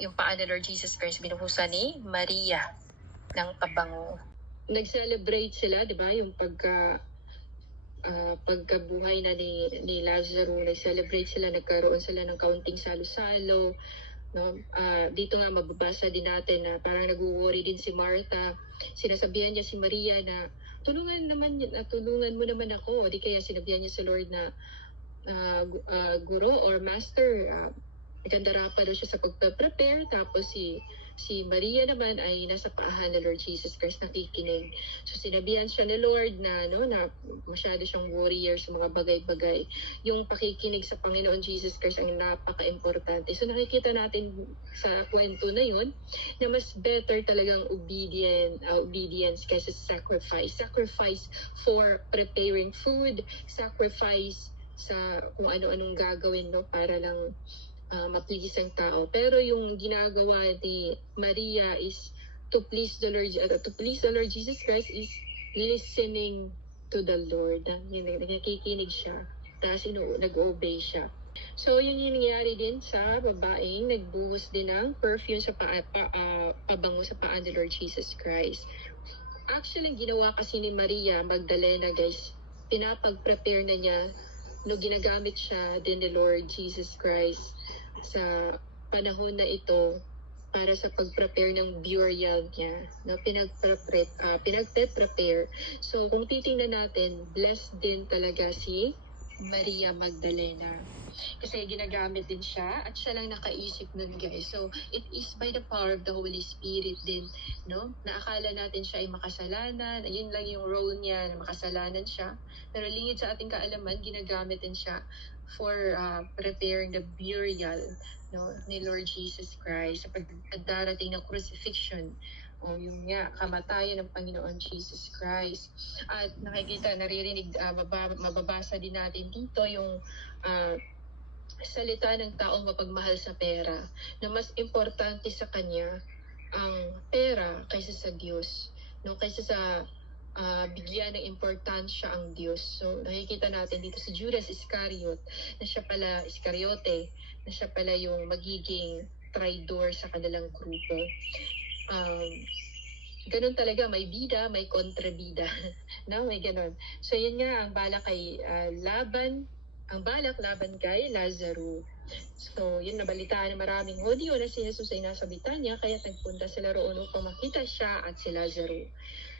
yung paa ni Lord Jesus Christ binuhusan ni Maria ng pabango. Nag-celebrate sila, di ba? Yung pagkabuhay na ni Lazaro, nag-celebrate sila, nagkaroon sila ng kaunting salo-salo. No? Dito nga mababasa din natin na parang nag-worry din si Martha. Sinasabihan niya si Maria na tulungan mo naman ako. Di kaya sinabihan niya si Lord na guro or master, nagandara pa daw siya sa pagpe-prepare, tapos si Maria naman ay nasa paahan ng Lord Jesus Christ nakikinig. So sinabihan siya ni Lord na masyado siyang warrior sa mga bagay-bagay. Yung pakikinig sa Panginoon Jesus Christ ang napaka-importante. So nakikita natin sa kwento na yun na mas better talagang obedience kaysa sacrifice. Sacrifice for preparing food, sacrifice sa kung ano-anong gagawin para lang ma-please ang tao. Pero yung ginagawa ni Maria is to please the Lord Jesus Christ is listening to the Lord. Nakikinig siya, tapos nag-obey siya. So yun yung nangyari din sa babaeng nagbuhos din ng perfume sa pabango sa paa ni Lord Jesus Christ. Actually, ginawa kasi ni Maria Magdalena, guys, pinapag-prepare na niya ginagamit siya din ni Lord Jesus Christ sa panahon na ito para sa pag-prepare ng burial niya. Pinag-prepare. So kung titingnan natin, blessed din talaga si Maria Magdalena. Kasi ginagamit din siya at siya lang nakaisip nun, guys. So it is by the power of the Holy Spirit din, no? Naakala natin siya ay makasalanan, yun lang yung role niya, na makasalanan siya. Pero lingid sa ating kaalaman, ginagamit din siya for preparing the burial, no, ni Lord Jesus Christ sa pagdarating ng crucifixion. Yung kamatayan ng Panginoon Jesus Christ. At naririnig, mababasa din natin dito yung salita ng taong mapagmahal sa pera, na mas importante sa kanya ang pera kaysa sa Diyos, no? Kaysa sa bigyan ng importansya ang Diyos. So nakikita natin dito si Judas Iscariot, na siya pala yung magiging traidor sa kanilang grupo. Ganun talaga, may bida, may kontrabida. No, may ganun. So yun nga ang balak kay Laban kay Lazaro. So yun, nabalitaan ng maraming Hudyo na si Jesus ay nasa Betania, kaya nagpunta sila roon upang makita siya at si Lazaro.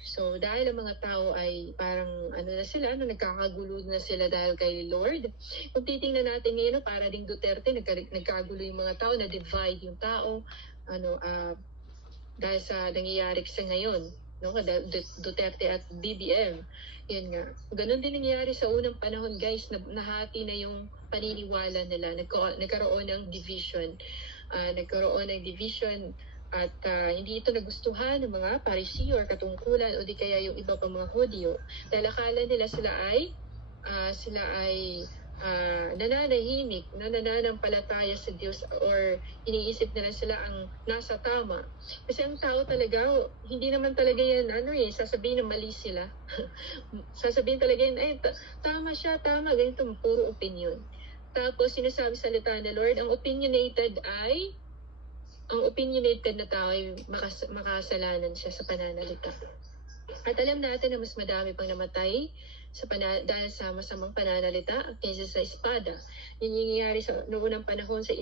So dahil ang mga tao ay parang nagkakagulo na sila dahil kay Lord. Kung titingnan natin ngayon, para ding Duterte, nagkagulo yung mga tao, na-divide yung tao, dahil sa nangyayari sa ngayon, no? Duterte at BBM. Yun nga. Ganon din nangyayari sa unang panahon, guys, na nahati na yung paniniwala nila. Nagkaroon ng division. At hindi ito nagustuhan ng mga Pariseo or katungkulan o di kaya yung iba pang mga Hudyo. Dahil akala nila sila ay nananahimik, nananampalataya sa Diyos, or iniisip nila sila ang nasa tama. Kasi ang tao talaga, hindi naman talaga yan, sasabihin na mali sila. Sasabihin talaga yan, tama siya, ganito, puro opinion. Tapos sinasabi sa salita ng Lord, ang opinionated na tao ay makasalanan siya sa pananalita. At alam natin na mas madami pang namatay dahil sa masamang pananalita kaysa sa espada. Yun yung nangyayari sa noong panahon sa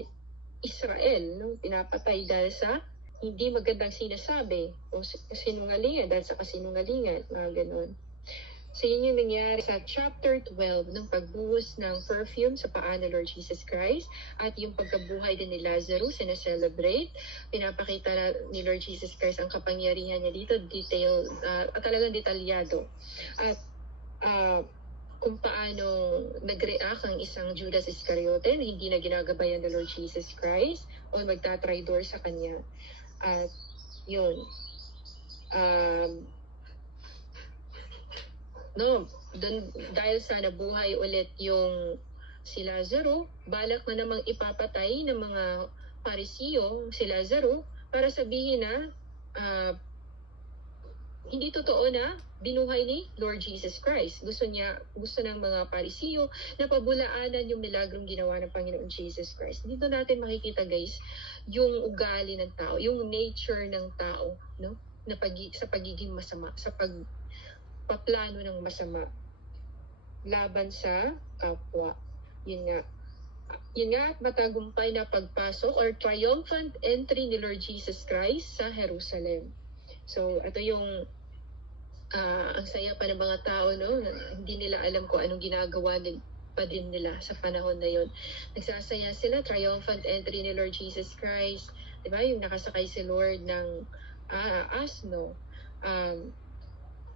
Israel, no? Pinapatay dahil sa hindi magandang sinasabi o sinungalingan, dahil sa kasinungalingan, mga ganun. So yun yung nangyari sa chapter 12 ng pagbuhos ng perfume sa paa ng Lord Jesus Christ, at yung pagkabuhay din ni Lazarus na celebrate. Pinapakita ni Lord Jesus Christ ang kapangyarihan niya dito, talagang detalyado. At kung paano nag-react ang isang Judas Iscariote na hindi na ginagabayan ng Lord Jesus Christ o magtatraidor sa kanya. At yun, dahil sa nabuhay ulit yung si Lazaro, balak na namang ipapatay ng mga Pariseo si Lazaro para sabihin na hindi totoo na binuhay ni Lord Jesus Christ. Gusto ng mga Parisiyo na pabulaanan yung milagrong ginawa ng Panginoon Jesus Christ. Dito natin makikita guys, yung ugali ng tao, yung nature ng tao, no? Sa pagiging masama, sa pagpaplano ng masama laban sa kapwa. Yun nga at matagumpay na pagpasok or triumphant entry ni Lord Jesus Christ sa Jerusalem. So, ito yung ang saya pa ng mga tao, no? Hindi nila alam kung anong ginagawa pa din nila sa panahon na yon. Nagsasaya sila, triumphant entry ni Lord Jesus Christ. Diba? Yung nakasakay si Lord ng asno.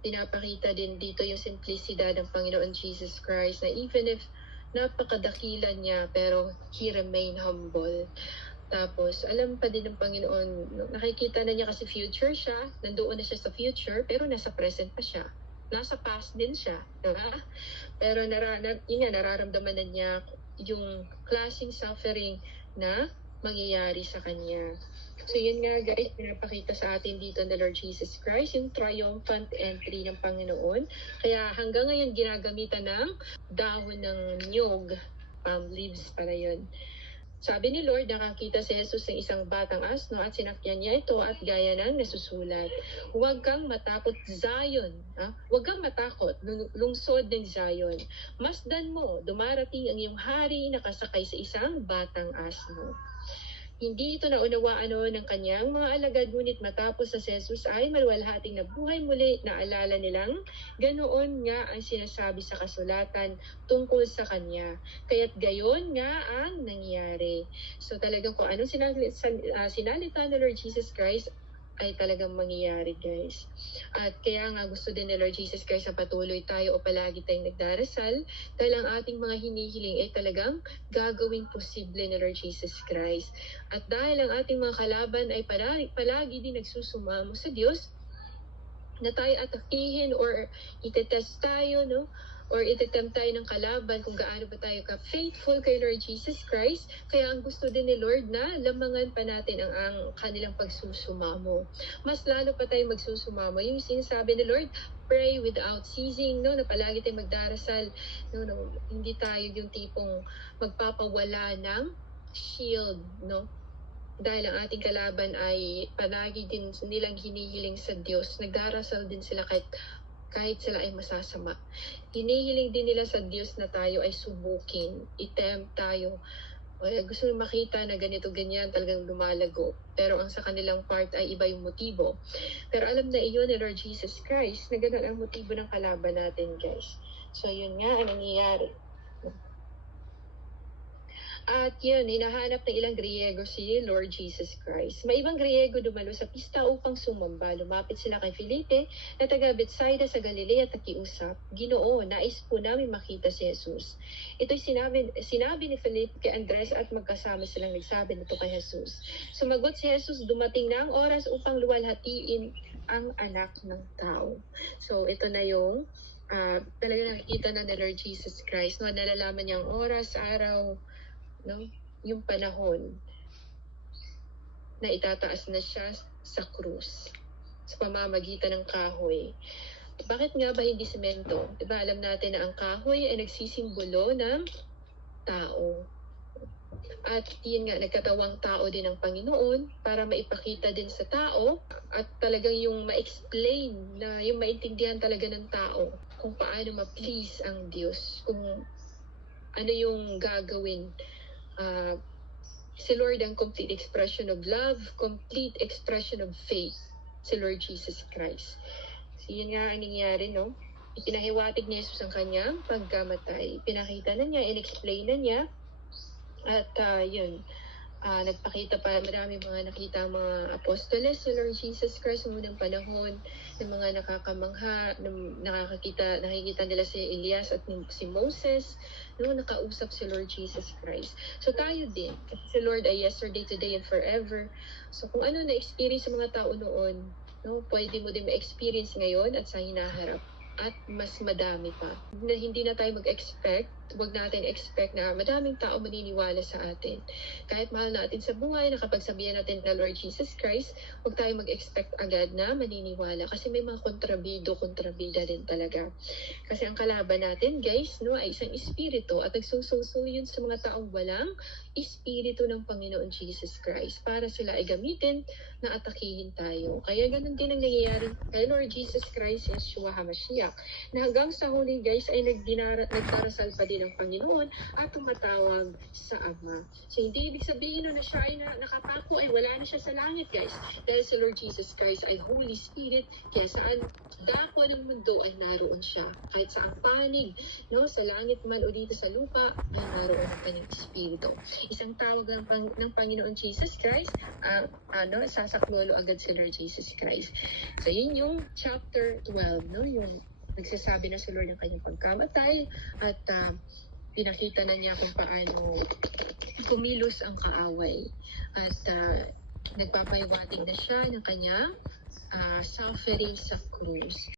Pinapakita din dito yung simplicidad ng Panginoon Jesus Christ na even if napakadakilan niya, pero He remained humble. Tapos, alam pa din ng Panginoon, nakikita na niya kasi future siya, nandoon na siya sa future, pero nasa present pa siya. Nasa past din siya, diba? Pero nararamdaman na niya yung klaseng suffering na mangyayari sa kanya. So yun nga guys, pinapakita sa atin dito ng Lord Jesus Christ, yung triumphant entry ng Panginoon. Kaya hanggang ngayon ginagamitan ng dahon ng niyog, palm leaves para yun. Sabi ni Lord, nakakita si Jesus ng isang batang asno at sinakyan niya ito at gaya ng nasusulat. Huwag kang matakot, Zion. Huwag kang matakot, lungsod ng Zion. Masdan mo, dumarating ang iyong hari nakasakay sa isang batang asno. Hindi ito naunawaan ng kanyang mga alagad, ngunit matapos sa Jesus ay maluwalhating nabuhay muli, naalala nilang ganoon nga ang sinasabi sa kasulatan tungkol sa kanya. Kaya't gayon nga ang nangyari. So talagang kung anong sinalita ng Lord Jesus Christ ay talagang mangyayari guys. At kaya nga gusto din ni Lord Jesus Christ na patuloy tayo o palagi tayong nagdarasal dahil ang ating mga hinihiling ay talagang gagawing posible ni Lord Jesus Christ. At dahil ang ating mga kalaban ay palagi din nagsusumamo sa Diyos, na tayo atakihin or itetest tayo, no? Or itetempt tayo ng kalaban kung gaano ba tayo ka-faithful kay Lord Jesus Christ. Kaya ang gusto din ni Lord na lamangan pa natin ang kanilang pagsusumamo. Mas lalo pa tayo magsusumamo. Yung sinasabi ni Lord, pray without ceasing, no? Na palagi tayong magdarasal, no? Hindi tayo yung tipong magpapawala ng shield, no? Dahil ang ating kalaban ay palagi din nilang hinihiling sa Diyos. Nagdarasal din sila kahit sila ay masasama. Hinihiling din nila sa Diyos na tayo ay subukin, itempt tayo. Gusto nang makita na ganito, ganyan, talagang lumalago. Pero ang sa kanilang part ay iba yung motibo. Pero alam na iyon ni Lord Jesus Christ na ganun ang motibo ng kalaban natin, guys. So yun nga ang nangyayari. At yun, hinahanap ng ilang Griego si Lord Jesus Christ. May ibang Griego dumalo sa pista upang sumamba. Lumapit sila kay Felipe na taga Bethsaida sa Galilea at nakiusap, Ginoo, nais po namin makita si Jesus. Ito'y sinabi ni Felipe kay Andres at magkasama silang nagsabi nito kay Jesus. Sumagot si Jesus, dumating na ang oras upang luwalhatiin ang anak ng tao. So ito na yung talaga nakikita na ni Lord Jesus Christ. No, nalalaman niya ang oras, araw, no, yung panahon na itataas na siya sa krus sa pamamagitan ng kahoy. Bakit nga ba hindi semento? Diba alam natin na ang kahoy ay nagsisimbolo ng tao. At yun nga, nagkatawang tao din ang Panginoon para maipakita din sa tao at talagang yung ma-explain na yung maintindihan talaga ng tao kung paano ma-please ang Diyos, kung ano yung gagawin. Si Lord ang complete expression of love, complete expression of faith, si Lord Jesus Christ. So yun nga ang nangyari, no? Ipinahiwatig ni Jesus ang kanyang pagkamatay. Pinakita na niya, in-explain na niya. At nagpakita pa, marami mga nakita mga apostoles sa Lord Jesus Christ noong unang panahon, ng mga nakakamangha, nakikita nila si Elias at si Moses, noong nakausap si Lord Jesus Christ. So tayo din, kasi si Lord ay yesterday, today, and forever. So kung ano na-experience sa mga tao noon, no, pwede mo din ma-experience ngayon at sa hinaharap. At mas madami pa. Hindi na tayo mag-expect huwag natin expect na madaming tao maniniwala sa atin. Kahit mahal natin sa buhay, na kapag sabihan natin na Lord Jesus Christ, huwag tayo mag-expect agad na maniniwala kasi may mga kontrabida din talaga. Kasi ang kalaban natin, guys, no, ay isang espiritu at nagsususo yun sa mga taong walang espiritu ng Panginoon Jesus Christ para sila ay gamitin na atakihin tayo. Kaya ganun din ang nangyayari kay Lord Jesus Christ, Yeshua HaMashiach, na hanggang sa huli, guys, ay nagdarasal pa din ang Panginoon at tumatawag sa Ama. So, hindi ibig sabihin na siya ay nakapako, ay wala na siya sa langit, guys. Dahil si Lord Jesus Christ ay Holy Spirit, kaya saan dako ng mundo ay naroon siya. Kahit sa ang panig, no, sa langit man o dito sa lupa, ay naroon ang kanyang Espiritu. Isang tawag ng Panginoon Jesus Christ, sasaklolo agad si Lord Jesus Christ. So, yun yung chapter 12, no, yung nagsasabi na si Lord ng kanyang pagkamatay at pinakita na niya kung paano kumilos ang kaaway. At nagpapahiwatig na siya ng kanyang suffering sa krus.